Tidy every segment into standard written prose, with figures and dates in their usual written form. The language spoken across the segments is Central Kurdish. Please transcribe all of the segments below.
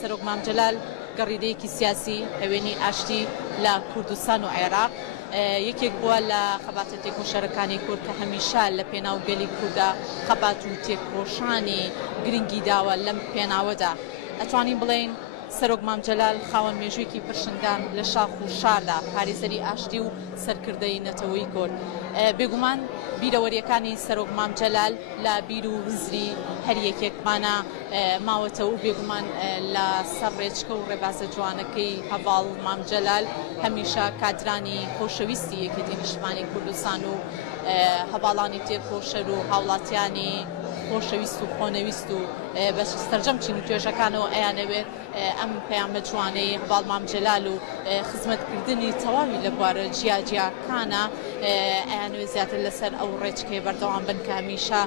سەرۆک مام جەلال گەڕیدەیەکی سیاسی هەوێنی ئاشتی لە کوردستان و عێراق یەکێک بووە لە خەباتە تێکۆشەرەکانی کورد کە هەمیشە لە پێناو گەلی کووردا خەبات و تێکۆشانی گرنگی داوە لەم پێناوەدا. ئەتوانین بڵێن سەرۆک مام جەلال خاوەن مێژوویەکی پرشنگان لە شاخ و شاردا، پارێزەری ئاشتی و سەرکردەی نەتەوەی کورد. بێگومان بیرەوەریەکانی سەرۆک مام جەلال لە بیر و هزری هەر یەکێکمانە ماوەتە و بێگومان لە سەر ڕێچکە و ڕێبازە جوانەکەی هەڤاڵ مام جەلال هەمیشە کادرانی خۆشەویستی یەکێتی نیشتمانی کوردستان و هەڤاڵانی تێکۆشەر و هاوڵاتیانی خۆشەویست و خۆنەویست و بە سەرجەم چین و توێژەکانەوە ئەیانەوێت ئەم پەیامە جوانەی هەڤاڵ مام جەلال و خزمەتکردنی تەواوی لە بوارە جیاجیاکانە ئەیانەوێت زیاتر لەسەر ئەو ڕێچکەی بەردەوام بن کە هەمیشە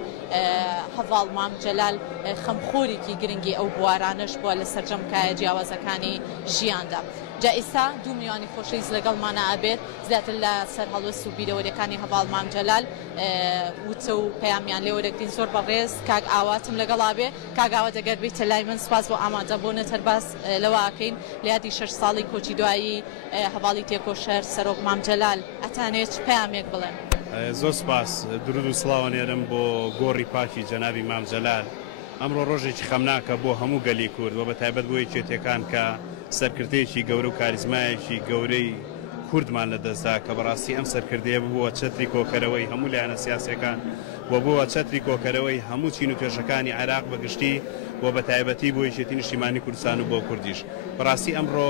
هەڤاڵ مام جەلال خەمخۆرێکی گرنگی ئەو بوارانەش بووە لە سەرجەمکایە جیاوازەکانی ژیاندا. جا ئێستا دوو میوانی خۆشەویست لەگەڵمانە ئەبێت زیاتر لە سەر هەڵوەست و بیرەوەریەکانی هەڤاڵ مام جەلال وتە و پەیامیان لێوەرەگرین زۆر بەڕێز. کاک ئاواتم لەگەڵا بێ. کاک ئاوا دەگەر بێتە لای من سپاس بۆ ئامادە بۆ نەتەرباس لەوە ئاکەین لە یادی 6 ساڵی کۆچی دوایی هەڤاڵی تێکۆشەر سەرۆک مام جەلال ئەتانێت پەیامێک بڵێن؟ زۆر سپاس، درود و سڵاوانێرم بۆ گۆڕی پاکی جەنابی مام جەلال. ئەمڕۆ ڕۆژێکی خەمناکە بۆ هەموو گەلی کورد و بەتایبەت بۆ یەکێتیەکان کە سەرکردەیەکی گەورە و کاریزمایەکی گەورەی کوردمان لەدەستدا کە بەڕاستی ئەم سەرکردەیە بووە چەتری کۆکەرەوەی هەموو لایەنە سیاسیەکان و بووە چەتری کۆکەرەوەی هەموو چین و توێژەکانی عێراق بەگشتی و بەتایبەتی بۆ یەکێتی نیشتیمانی کوردستان و بۆ کوردیش. بەڕاستی ئەمڕۆ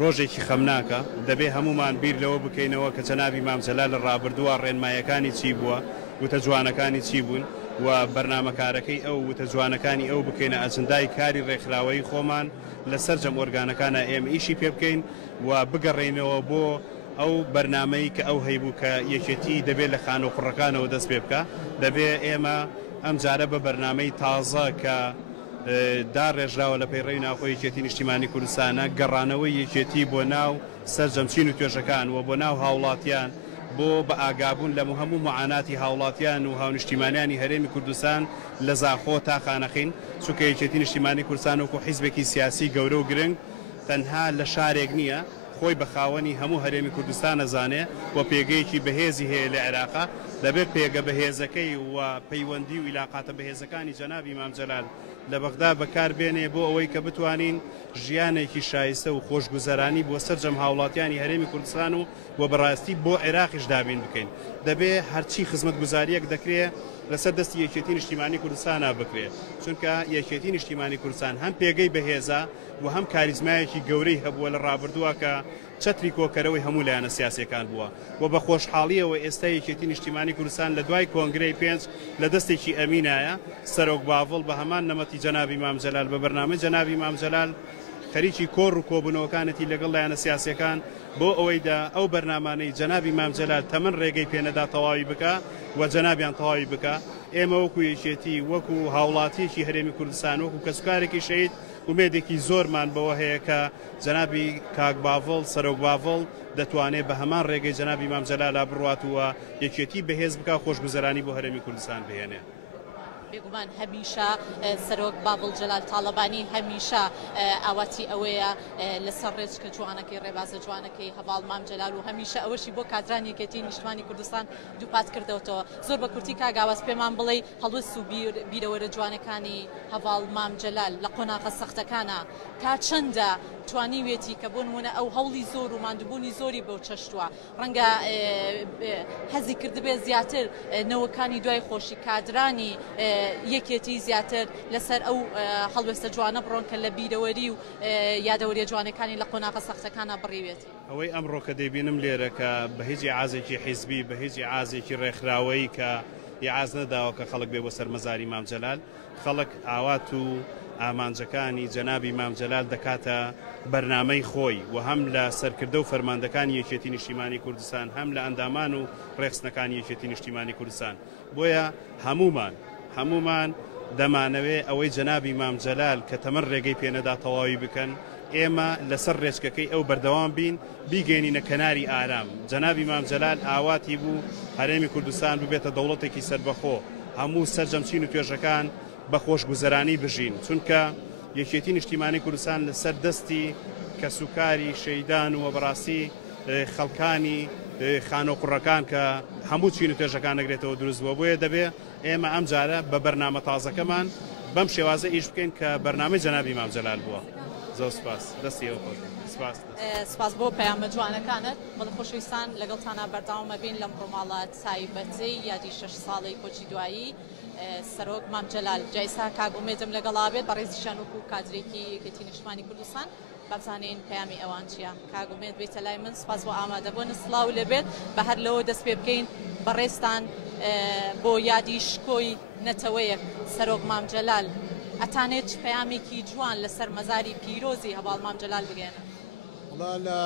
ڕۆژێکی خەمناکە، دەبێ هەمومان بیر لەوە بکەینەوە کە جەنابی مام جەلال لە ڕابردووە ڕێنمایەکانی چی بووە، وتە جوانەکانی چی بوون و بەرنامەکارەکەی ئەو وتە جوانەکانی ئەو بکەینە ئەجندای کاری ڕێکخراوەی خۆمان لەسەر جەم ئۆرگانەکانە ئێمە ئیشی پێ بکەین و بگەڕێنەوە بۆ ئەو بەرنامەی کە ئەو هەیبوو کە یەکێتی دەبێت لە خانە و قوڕەکانەوە دەست پێ بکە. دەبێ ئێمە ئەم جارە بە بەرنامەی تازە کە داڕێژراوە لە پەیڕەوی ناوخۆی یەکێتی نیشتیمانی کوردستانە گەڕانەوەی یەکێتی بۆ ناو سەرجەمچین و توێژەکان و بۆ ناو هاوڵاتیان بۆ بە ئاگابوون لە هەموو معاناتی هاوڵاتیان و هاونیشتیمانیانی هەرێمی کوردستان لە زاخۆ تا خانەخین، چونکە یەکێتی نیشتیمانی کوردستان وەکو حیزبێکی سیاسی گەورە و گرنگ تەنها لە شارێک نییە، خۆی بە خاوەنی هەموو هەرێمی کوردستان ئەزانێ و پێگەیەکی بەهێزی هەیە لە عێراقا. دەبێت پێگە بەهێزەکەی و پەیوەندی و عیلاقاتە بەهێزەکانی جەنابی مام جەلال لە بەغدا بەکاربێنێ بۆ ئەوەی کە بتوانین ژیانێکی شایستە و خۆشگوزەرانی بۆ سەرجەم هاوڵاتیانی هەرێمی کوردستان و بەڕاستی بۆ عێراقیش دابین بکەین. دەبێ هەرچی خزمەت گوزاریەک دەکرێت لەسەر دەستی یەکێتی نیشتیمانی کوردستانە بکرێت، چونکە یەکێتی نیشتیمانی کوردستان هەم پێگەی بەهێزە و هەم کاریزمایەکی گەورەی هەبووە لە ڕابردووە کە چەتری کۆکەرەوەی هەموو لایەنە سیاسیەکان بووە و بە خۆشحاڵیەوە ئێستا یەکێتی نیشتیمانی کوردستان لە دوای کۆنگرەی 5 لە دەستێکی ئەمینایە سەرۆک باڤڵ بە هەمان نەمەتی جەنابی مام جەلال بە بەرنامەی جەنابی مام جەلال خەریکی کۆڕ و کۆبوونەوەکانەتی لەگەڵ لایەنە سیاسیەکان بۆ ئەوەیدا ئەو بەرنامانەی جەنابی مام جەلال تەمەن ڕێگەی پێنەدا تەواوی بکە و جەنابیان تەواوی بکە. ئێمە وەکو یەکێتی وەکو هاوڵاتیەکی هەرێمی کوردستان وەکو کەسوکارێکی شەید ومێدێکی زۆرمان بەوە هەیە کە جەنابی کاک باڤڵ سەرۆک باڤڵ دەتوانێت بە هەمان ڕێگەی جەنابی مام جەلال بڕواتوە یەکێتی بەهێز بکە خۆشگوزەرانی بۆ هەرێمی کوردستان بهێنێ. بێگومان هەمیشە سەرۆک باڤڵ جەلال تاڵەبانی هەمیشە ئاواتی ئەوەیە لەسەر ڕێچکە جوانەکەی ڕێبازە جوانەکەی هەڤاڵ مام جەلال و هەمیشە ئەوەشی بۆ کادرانی یەکێتی نیشتیمانی کوردستان دووپات کردەوەتەوە. زۆر بە کورتی کاگاواز پێمان بڵێ هەڵوەست و بیرەوەرە جوانەکانی هەڤاڵ مام جەلال لە قۆناغە سەختەکانە تا چەندە توانیوێتی کە بۆ نمونە ئەو هەوڵی زۆر و ماندووبوونی زۆری بۆ چەشتووە ڕەنگە حەزی کردبێ زیاتر نەوەکانی دوای خۆشی کادرانی یەکێتی زیاتر لەسەر ئەو هەڵوێستە جوانە بڕۆن کە لە بیرەوەری و یادەوەریە جوانەکانی لە قۆناغە سەختەکانە بڕیوێت. ئەوەی ئەمڕۆ کە دەیبینم لێرە کە بە هیچ عازێکی حیزبی بە هیچ عازێکی ڕێکخراوەی کە یاعاز نەداوە کە خەڵک بێ بۆ سەر مەزاری مام جەلال، خەڵک ئاوات و ئامانجەکانی جەنابی مام جەلال دەکاتە بەرنامەی خۆی و هەم لە سەرکردە و فەرماندەکانی یەکێتی نیشتیمانی کوردستان هەم لە ئەندامان و ڕێخستنەکانی یەکێتی نیشتیمانی کوردستان. بۆیە هەمومان دەمانەوێ ئەوەی جەنابی مام جەلال کە تەمەن ڕێگەی پێنەدا تەواوی بکەن، ئێمە لەسەر ڕێچکەکەی ئەو بەردەوام بین بیگەینینە کەناری ئارام. جەنابی مام جەلال ئاواتی بوو هەرێمی کوردستان ببێتە دەوڵەتێکی سەربەخۆ، هەموو سەرجەمچین و توێژەکان بە خۆشگوزەرانی بژین، چونکە یەکێتی نیشتیمانی کوردستان لەسەر دەستی کەسوکاری شەیدان و بەڕاستی خەڵکانی خانۆقوڕەکان کە هەموو چین و توێژەکان نەگرێتەوە دروست بووە. بۆیە دەبێ ئێمە ئەم جارە بە بەرنامە تازەکەمان بەم شێوازە ئیش بکەین کە بەرنامەی جەنابی مام جەلال بووە. زۆر سپاس دەستی ئێوە خۆش. سپاس بۆ پەیامە جوانەکانت. بەڵێ خۆشەویستان لەگەڵتانە بەردەوامە بین لەم ڕۆماڵە تایبەتەی یادی 6 ساڵەی کۆچی دوایی سەرۆک مام جەلال. جایسا کاک ئومێدم لەگەڵا بێت بە ڕێزیشان وەکو کادرێکی یەکێتی نیشتیمانی کوردستان بەزانین پەیامی ئەوان چییە. کاک ئومێد بێتە لای من. سپاس بۆ ئامادەبوون سڵاو لەبێت بە هەر لەوە دەست پێ بکەین بەڕێستان بۆ یادی شکۆی نەتەوەیەک سەرۆک مام جەلال ئەتانێت پەیامێکی جوان لەسەر مەزاری پیرۆزی هەواڵ مام جەلال بگێنن. وڵا لە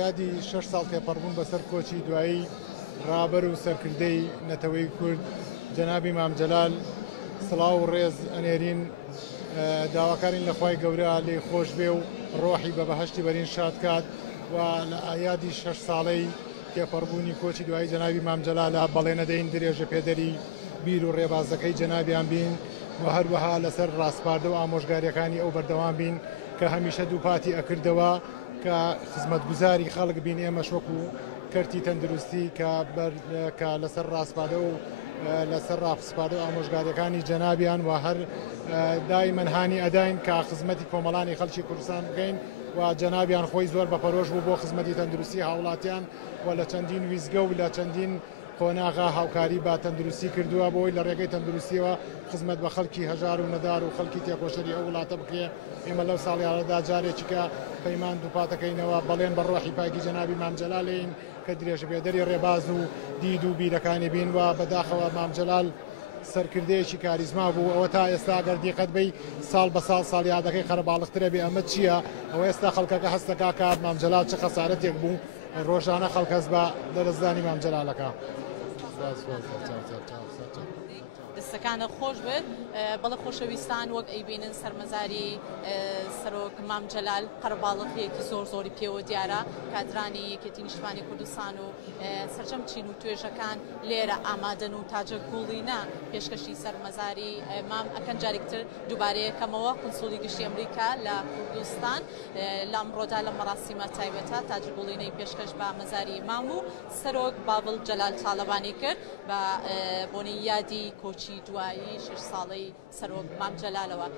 یادی 6 ساڵ تێپەڕبوون بەسەر کۆچی دوایی ڕابەر و سەرکردەی نەتەوەی کورد جەنابی مام جەلال سڵاو و ڕێز ئەنێرین. داواکارین لە خوای گەورە لێ خۆش بێ و ڕۆحی بە بەهەشتی بەرین شاد کات و لە یادی 6 ساڵەی تێپەڕبوونی کۆچی دوایی جەنابی مام جەلالە بەڵێنە دەین درێژە پێدەری بیر و ڕێبازەکەی جەنابیان بین و هەروەها لەسەر ڕاستپاردە و ئامۆژگاریەکانی ئەو بەردەوام بین کە هەمیشە دووپاتی ئەکردەوە کە خزمەتگوزاری خەڵک بین. ئێمەش وەکو کەرتی تەندروستی کە لەسەر ڕاستپاردە و لەسەر ڕاستپاردە و ئامۆژگاریەکانی جەنابیان و هەر دایمەن هانی ئەداین کە خزمەتی کۆمەڵانی خەڵکی کوردستان بگەین و جەنابیان خۆی زۆر بەپەرۆش بوو بۆ خزمەتی تەندروستی هاوڵاتیان و لە چەندین ویزگە و لە چەندین قۆناغا هاوکاری با تەندروستی کردووە بۆی لە ڕێگەی تەندروستیەوە خزمەت بە خەڵکی هەژار و نەدار و خەڵکی تێکۆشەری ئەو وڵاتە بکرێ. ئێمە لەو ساڵیانەدا جارێکی کە پەیمان دووپاتەکەینەوە بەڵێن بە ڕۆحی پاکی جەنابی مام جەلالین کە درێژە بێدەری ڕێباز و دید و بیرەکانی بین و بەداخەوە مام جەلال سەرکردەیەکی کاریزما بوو. ئەوە تا ئێستا گەر دیقەت بی ساڵ بە ساڵ یادەکەی خەرەباڵغترە بێ. ئەمە چییە؟ ئەوە ئێستا خەڵکەکە هەستەکە کات مام جەلال چه خەسارەتێک بوو ڕۆژانە خەڵکەس بە دەرەزدانی مام جەلالەکە. دەستەکانە خۆش بێت. بەڵێ خۆشەویستان وەک ئەیبینن سەرمەزاری سەرۆک مام جەلال قەرەباڵغیەکی زۆری پێوە دیارە. کادرانی یەکێتی نیشتیمانی کوردستان و سەرجەم چین و توێژەکان لێرە ئامادەن و تاجە گوڵینە پێشکەشی سەرمەزاری مام ئەکەن. جارێکتر دووبارەیەکەمەوە قونسوڵی گشتی ئەمریکا لە کوردستان لەمڕۆدا لە مەراسیمە تایبەتە تاجە گوڵینەی پێشکەش بە مەزاری مام و سەرۆک بابڵ جەلال تاڵەبانی کرد بە بۆنی یادی کۆچی دوایی 6 ساڵەی سەرۆک مام جەلالەوە.